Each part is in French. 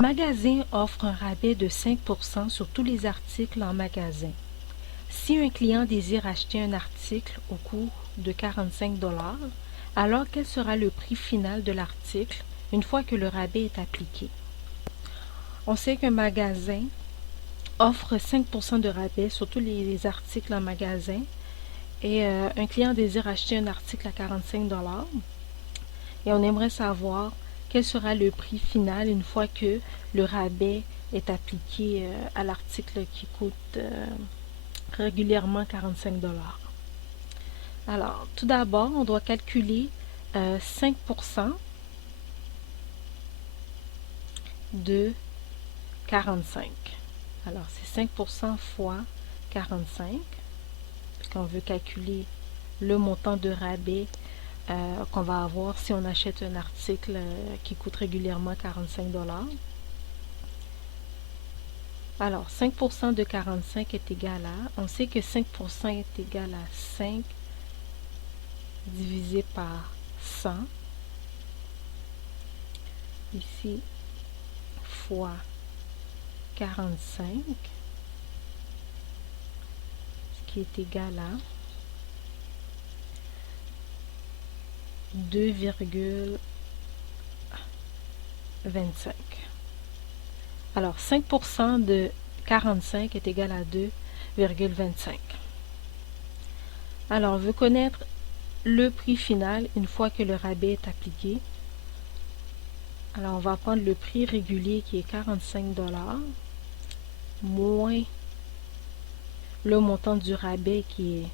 Magasin offre un rabais de 5% sur tous les articles en magasin. Si un client désire acheter un article au coût de 45 $, alors quel sera le prix final de l'article une fois que le rabais est appliqué? On sait qu'un magasin offre 5% de rabais sur tous les articles en magasin et un client désire acheter un article à 45 $ et on aimerait savoir quel sera le prix final une fois que le rabais est appliqué à l'article qui coûte régulièrement 45 $. Alors, tout d'abord, on doit calculer 5% de 45. Alors, c'est 5% fois 45, puisqu'on veut calculer le montant de rabais qu'on va avoir si on achète un article qui coûte régulièrement 45 $. Alors, 5% de 45 est égal à, on sait que 5% est égal à 5 divisé par 100, ici, fois 45, ce qui est égal à 2,25. Alors, 5% de 45 est égal à 2,25. Alors, on veut connaître le prix final une fois que le rabais est appliqué. Alors, on va prendre le prix régulier qui est 45 $ moins le montant du rabais qui est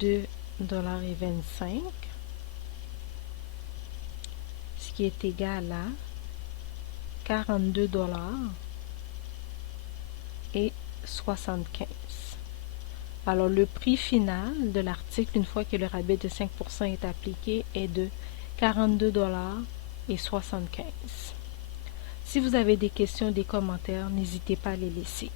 2,25 $, ce qui est égal à 42 $ et 75. Alors, le prix final de l'article, une fois que le rabais de 5% est appliqué, est de 42 $ et 75. Si vous avez des questions, des commentaires, n'hésitez pas à les laisser.